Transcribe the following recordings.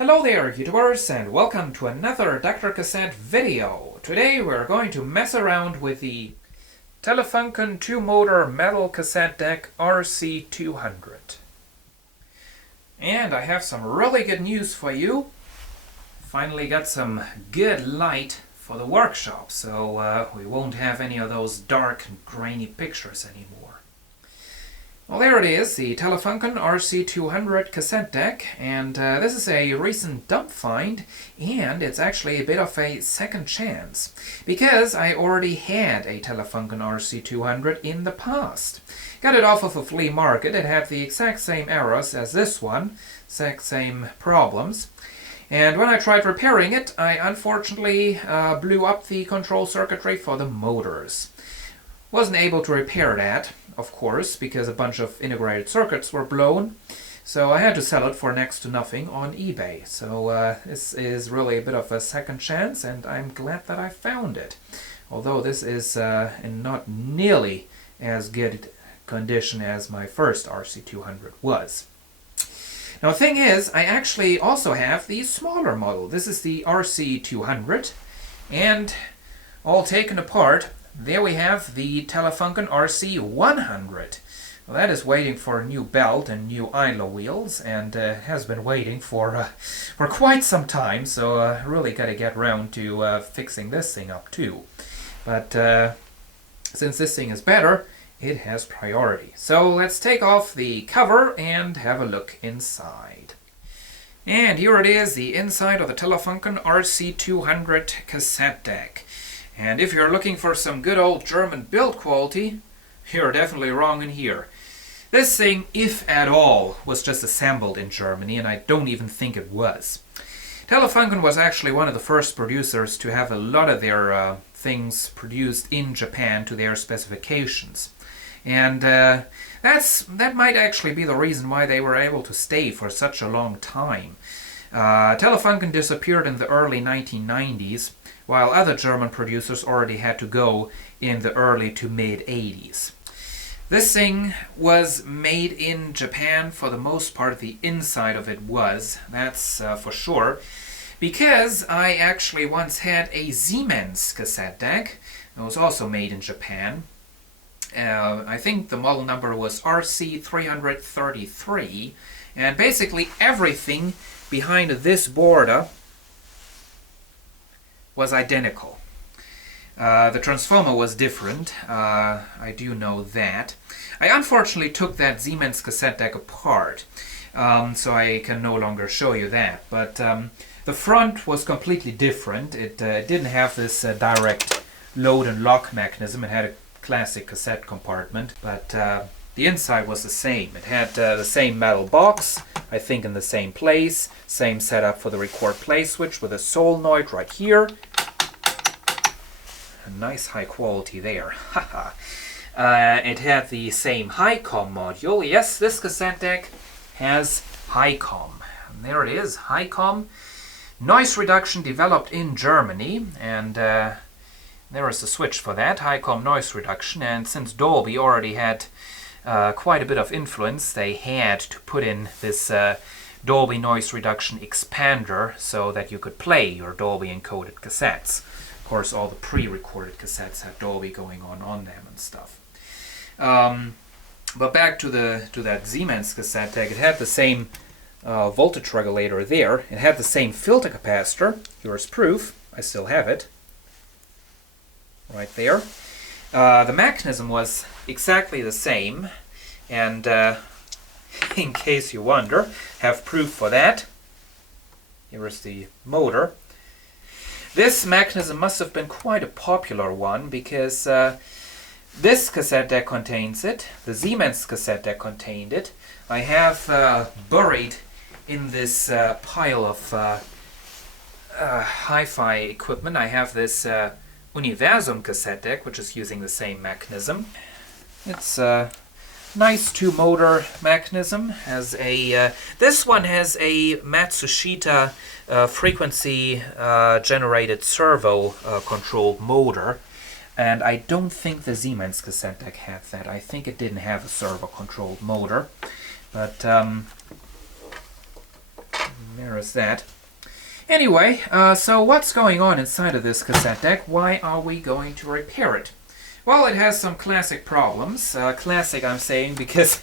Hello there, YouTubers, and welcome to another Dr. Cassette video. Today we're going to mess around with the Telefunken 2-motor metal cassette deck RC200. And I have some really good news for you. Finally got some good light for the workshop, so we won't have any of those dark and grainy pictures anymore. Well, there it is, the Telefunken RC200 cassette deck, and this is a recent dump find, and it's actually a bit of a second chance, because I already had a Telefunken RC200 in the past. Got it off of a flea market. It had the exact same errors as this one, exact same problems. And when I tried repairing it, I unfortunately blew up the control circuitry for the motors. Wasn't able to repair that, of course, because a bunch of integrated circuits were blown, so I had to sell it for next to nothing on eBay. So this is really a bit of a second chance, and I'm glad that I found it. Although this is in not nearly as good condition as my first RC200 was. Now the thing is, I actually also have the smaller model. This is the RC200, and all taken apart, there we have the Telefunken RC100. Well, that is waiting for a new belt and new idler wheels, and has been waiting for quite some time, so really got to get around to fixing this thing up too. But since this thing is better, it has priority. So let's take off the cover and have a look inside. And here it is, the inside of the Telefunken RC200 cassette deck. And if you're looking for some good old German build quality, you're definitely wrong in here. This thing, if at all, was just assembled in Germany, and I don't even think it was. Telefunken was actually one of the first producers to have a lot of their things produced in Japan to their specifications. And that might actually be the reason why they were able to stay for such a long time. Telefunken disappeared in the early 1990s, while other German producers already had to go in the early to mid-80s. This thing was made in Japan for the most part. The inside of it was, that's for sure, because I actually once had a Siemens cassette deck. It was also made in Japan. I think the model number was RC333, and basically everything behind this border was identical. The transformer was different, I do know that. I unfortunately took that Siemens cassette deck apart, so I can no longer show you that. But the front was completely different. It didn't have this direct load and lock mechanism. It had a classic cassette compartment, but the inside was the same. It had the same metal box, I think in the same place, same setup for the record play switch with a solenoid right here. A nice high quality there. It had the same high-com module. Yes, this cassette deck has high-com. And there it is, high-com. Noise reduction developed in Germany, and there is the switch for that, high-com noise reduction. And since Dolby already had quite a bit of influence, they had to put in this Dolby noise reduction expander so that you could play your Dolby encoded cassettes. Of course, all the pre-recorded cassettes had Dolby going on them and stuff. But back to that Siemens cassette deck, it had the same voltage regulator there. It had the same filter capacitor. Here's proof. I still have it. Right there. The mechanism was exactly the same, and in case you wonder, have proof for that. Here is the motor. This mechanism must have been quite a popular one, because this cassette deck contains it, the Siemens cassette deck contained it. I have buried in this pile of hi-fi equipment, I have this Universum cassette deck, which is using the same mechanism. It's a nice 2-motor mechanism. Has a this one has a Matsushita frequency generated servo controlled motor, and I don't think the Siemens cassette deck had that. I think it didn't have a servo controlled motor, but there there's that. Anyway, so what's going on inside of this cassette deck? Why are we going to repair it? Well, it has some classic problems. Classic, I'm saying, because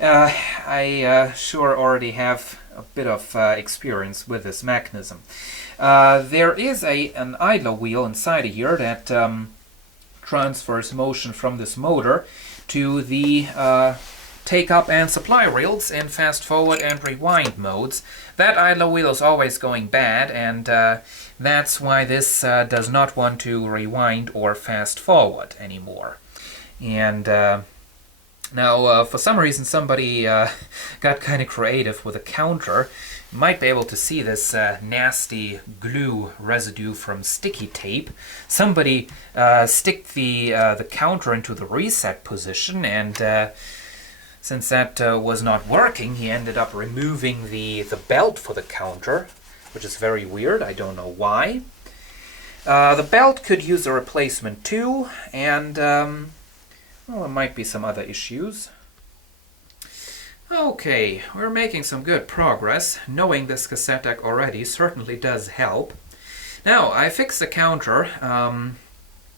I sure already have a bit of experience with this mechanism. There is an idler wheel inside of here that transfers motion from this motor to the take-up and supply rails in fast-forward and rewind modes. That idler wheel is always going bad, and that's why this does not want to rewind or fast-forward anymore. And now, for some reason, somebody got kind of creative with a counter. You might be able to see this nasty glue residue from sticky tape. Somebody stick the counter into the reset position, and since that was not working, he ended up removing the belt for the counter, which is very weird. I don't know why. The belt could use a replacement too, and well, there might be some other issues. Okay, we're making some good progress. Knowing this cassette deck already certainly does help. Now, I fixed the counter, and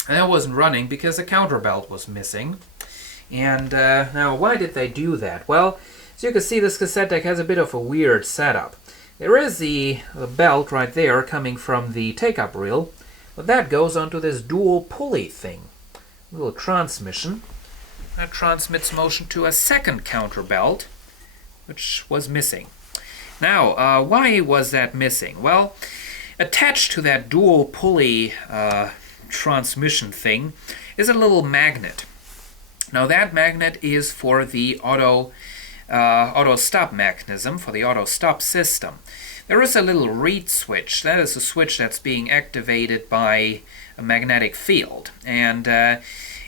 it wasn't running because the counter belt was missing. And now, why did they do that? Well, as you can see, this cassette deck has a bit of a weird setup. There is the belt right there coming from the take-up reel, but that goes onto this dual pulley thing. A little transmission. That transmits motion to a second counter belt, which was missing. Now, why was that missing? Well, attached to that dual pulley transmission thing is a little magnet. Now that magnet is for the auto stop mechanism, for the auto stop system. There is a little reed switch. That is a switch that's being activated by a magnetic field. And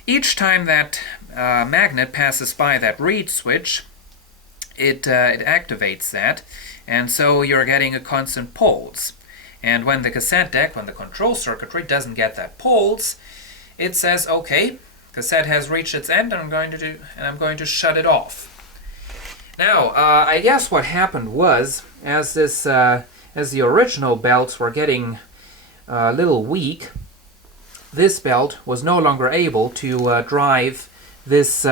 each time that magnet passes by that reed switch, it activates that. And so you're getting a constant pulse. And when the cassette deck, when the control circuitry doesn't get that pulse, it says, okay, cassette has reached its end, and I'm going to shut it off. Now, I guess what happened was, as the original belts were getting a little weak, this belt was no longer able to drive this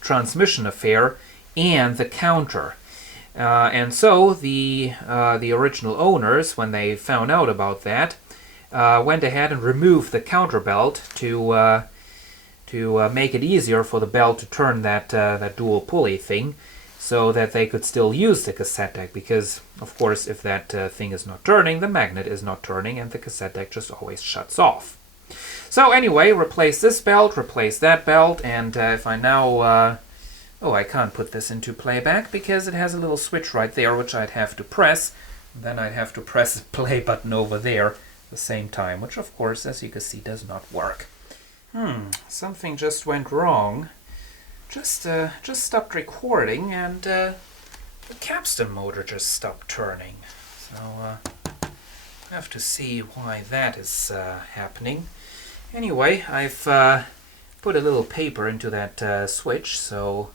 transmission affair and the counter. And so the original owners, when they found out about that, went ahead and removed the counter belt to make it easier for the belt to turn that dual pulley thing, so that they could still use the cassette deck, because of course if that thing is not turning, the magnet is not turning, and the cassette deck just always shuts off. So anyway, replace this belt, replace that belt, and if I now oh, I can't put this into playback because it has a little switch right there which I'd have to press. Then I'd have to press the play button over there at the same time, which of course, as you can see, does not work. Something just went wrong. Just stopped recording, and the capstan motor just stopped turning. So I have to see why that is happening. Anyway, I've put a little paper into that switch, so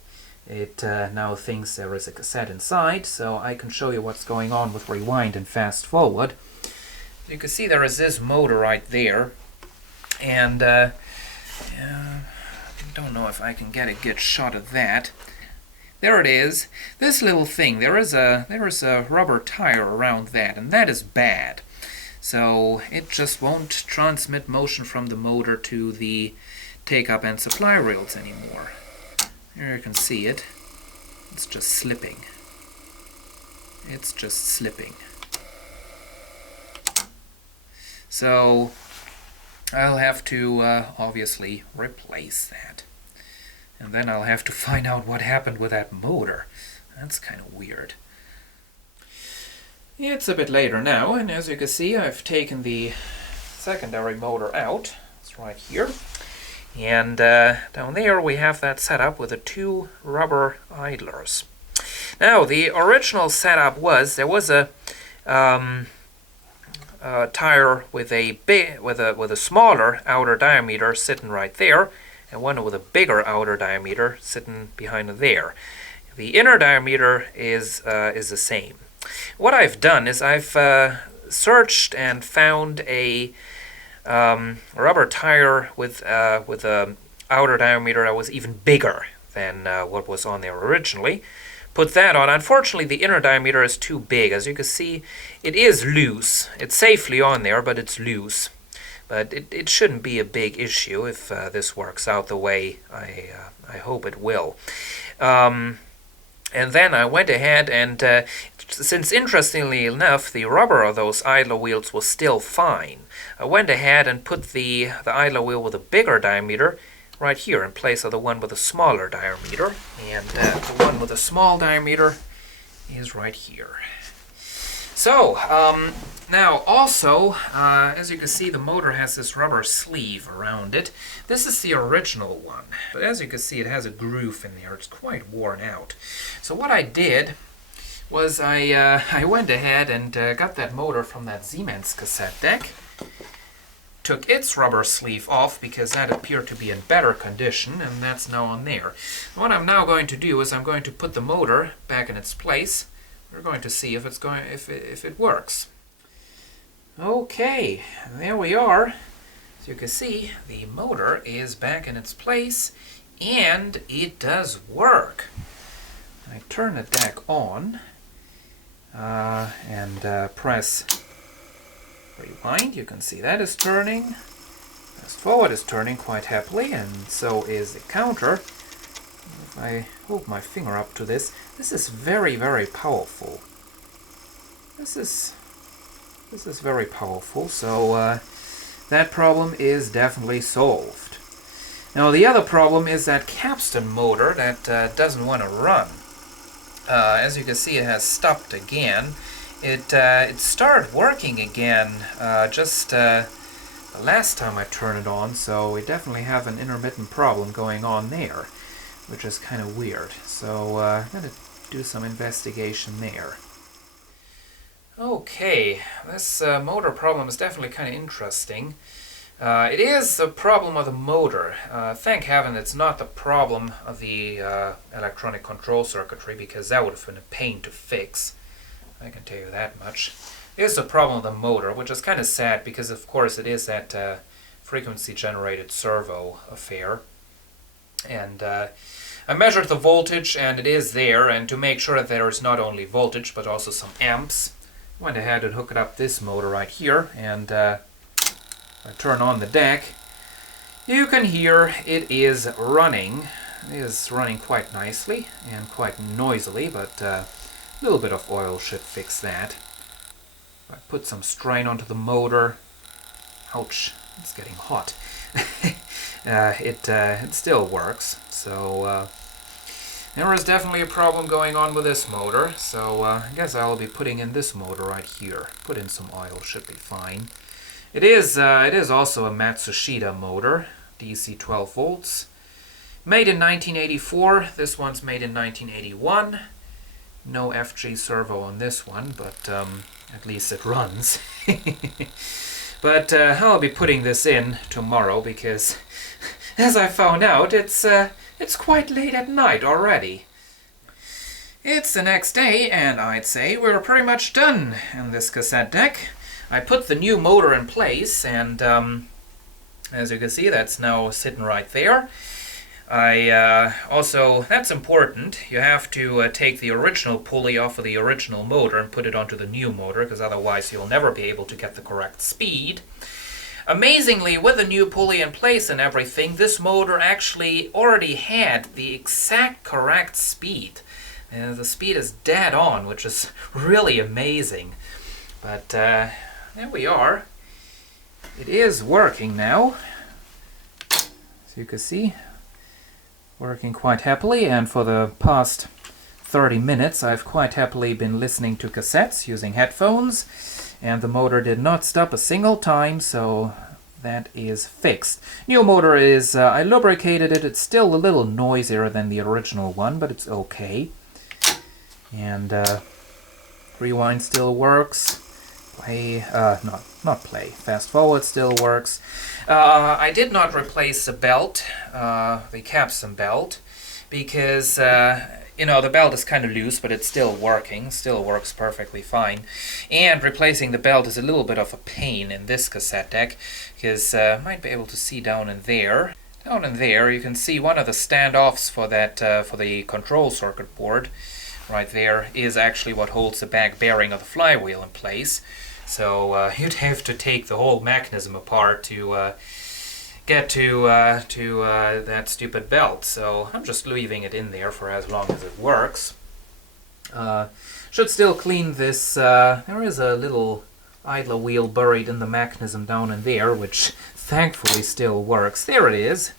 it now thinks there is a cassette inside, so I can show you what's going on with rewind and fast forward. You can see there is this motor right there, and I don't know if I can get a good shot of that. There it is. This little thing, there is a rubber tire around that, and that is bad. So it just won't transmit motion from the motor to the take-up and supply rails anymore. Here you can see it. It's just slipping. It's just slipping. So I'll have to obviously replace that. And then I'll have to find out what happened with that motor. That's kind of weird. It's a bit later now, and as you can see, I've taken the secondary motor out. It's right here. And down there we have that setup with the two rubber idlers. Now, the original setup was there was a tire with a smaller outer diameter sitting right there, and one with a bigger outer diameter sitting behind there. The inner diameter is the same. what I've done is I've searched and found a rubber tire with a outer diameter that was even bigger than what was on there originally. Put that on. Unfortunately, the inner diameter is too big. As you can see, it is loose. It's safely on there, but it's loose. But it shouldn't be a big issue if this works out the way I hope it will. And then I went ahead and, since interestingly enough, the rubber of those idler wheels was still fine, I went ahead and put the idler wheel with a bigger diameter right here in place of the one with a smaller diameter, and the one with a small diameter is right here. So now also, as you can see, the motor has this rubber sleeve around it. This is the original one, but as you can see, it has a groove in there. It's quite worn out. So what I did was I went ahead and got that motor from that Siemens cassette deck, took its rubber sleeve off because that appeared to be in better condition, and that's now on there. What I'm now going to do is I'm going to put the motor back in its place. We're going to see if it works. Okay, there we are. As you can see, the motor is back in its place, and it does work. I turn the deck on and press rewind. You can see that is turning. Fast forward is turning quite happily, and so is the counter. If I hold my finger up to this, this is very, very powerful. This is very powerful, so that problem is definitely solved. Now the other problem is that capstan motor that doesn't want to run. As you can see, it has stopped again. It started working again just the last time I turned it on, so we definitely have an intermittent problem going on there, which is kind of weird. So I'm going to do some investigation there. Okay, this motor problem is definitely kind of interesting. It is a problem of the motor. Thank heaven it's not the problem of the electronic control circuitry, because that would have been a pain to fix. I can tell you that much. It is the problem of the motor, which is kind of sad because of course it is that frequency generated servo affair. And I measured the voltage and it is there, and to make sure that there is not only voltage but also some amps, I went ahead and hooked up this motor right here, and I turn on the deck. You can hear it is running. It is running quite nicely and quite noisily, but a little bit of oil should fix that. I put some strain onto the motor. Ouch, it's getting hot. It still works, so there is definitely a problem going on with this motor, so I guess I'll be putting in this motor right here. Put in some oil, should be fine. It is also a Matsushita motor, DC 12 volts. Made in 1984, this one's made in 1981. No FG servo on this one, but at least it runs. But I'll be putting this in tomorrow because, as I found out, it's quite late at night already. It's the next day, and I'd say we're pretty much done in this cassette deck. I put the new motor in place, and as you can see, that's now sitting right there. Also, that's important, you have to take the original pulley off of the original motor and put it onto the new motor, because otherwise you'll never be able to get the correct speed. Amazingly, with the new pulley in place and everything, this motor actually already had the exact correct speed. And the speed is dead on, which is really amazing. But there we are. It is working now. So you can see, working quite happily, and for the past 30 minutes I've quite happily been listening to cassettes using headphones, and the motor did not stop a single time, so that is fixed. New motor is, I lubricated it, it's still a little noisier than the original one, but it's okay. And rewind still works. Play, not play, fast forward still works. I did not replace the belt, the capstan belt, because you know, the belt is kind of loose, but it's still working, still works perfectly fine. And replacing the belt is a little bit of a pain in this cassette deck, because might be able to see down in there. Down in there you can see one of the standoffs for that for the control circuit board. Right there is actually what holds the back bearing of the flywheel in place. So you'd have to take the whole mechanism apart to get to that stupid belt. So I'm just leaving it in there for as long as it works. Should still clean this. There is a little idler wheel buried in the mechanism down in there, which thankfully still works. There it is.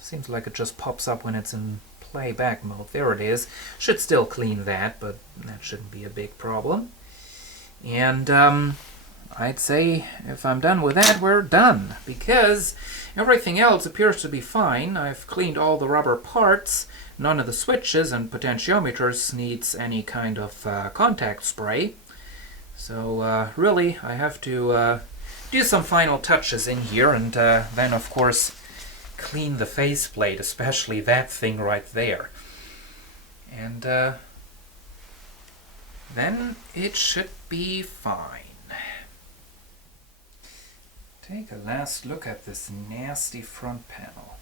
Seems like it just pops up when it's in playback mode. There it is. Should still clean that, but that shouldn't be a big problem. And I'd say if I'm done with that, we're done, because everything else appears to be fine. I've cleaned all the rubber parts. None of the switches and potentiometers needs any kind of contact spray. So really, I have to do some final touches in here, and then of course clean the faceplate, especially that thing right there. And then it should be fine. Take a last look at this nasty front panel.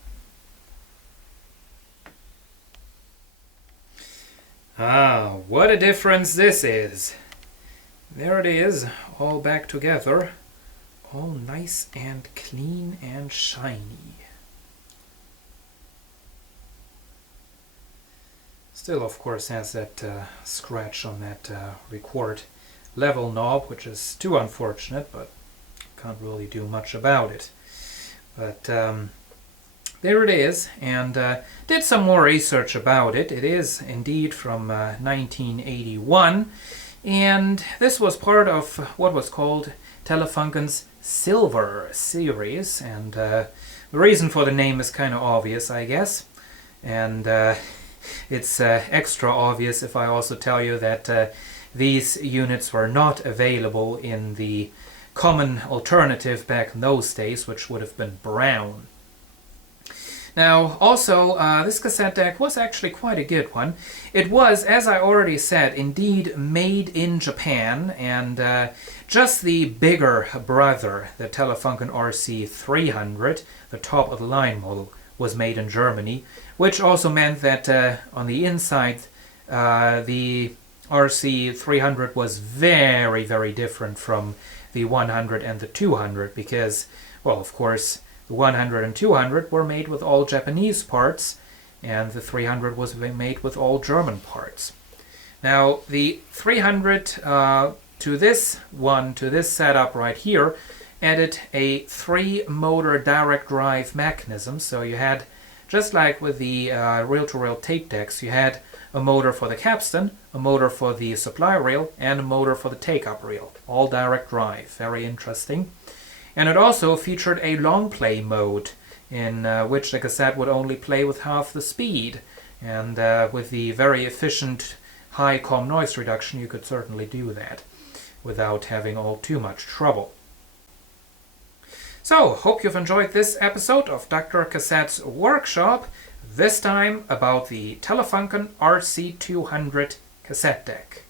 Ah, what a difference this is. There it is, all back together, all nice and clean and shiny. Still, of course, has that scratch on that record level knob, which is too unfortunate, but can't really do much about it. But there it is, and did some more research about it. It is indeed from 1981, and this was part of what was called Telefunken's Silver series, and the reason for the name is kind of obvious, I guess, and it's extra obvious if I also tell you that these units were not available in the common alternative back in those days, which would have been brown. Now, also, this cassette deck was actually quite a good one. It was, as I already said, indeed made in Japan, and just the bigger brother, the Telefunken RC 300, the top-of-the-line model, was made in Germany, which also meant that on the inside, the RC 300 was very, very different from the 100 and the 200, because, well, of course, the 100 and 200 were made with all Japanese parts, and the 300 was made with all German parts. Now, the 300 to this setup right here, added a 3-motor direct drive mechanism. So you had, just like with the reel-to-reel tape decks, you had a motor for the capstan, a motor for the supply reel, and a motor for the take-up reel. All direct drive. Very interesting. And it also featured a long play mode, in which the cassette would only play with half the speed. And with the very efficient high comm noise reduction, you could certainly do that without having all too much trouble. So, hope you've enjoyed this episode of DrCassette's workshop, this time about the Telefunken RC200 cassette deck.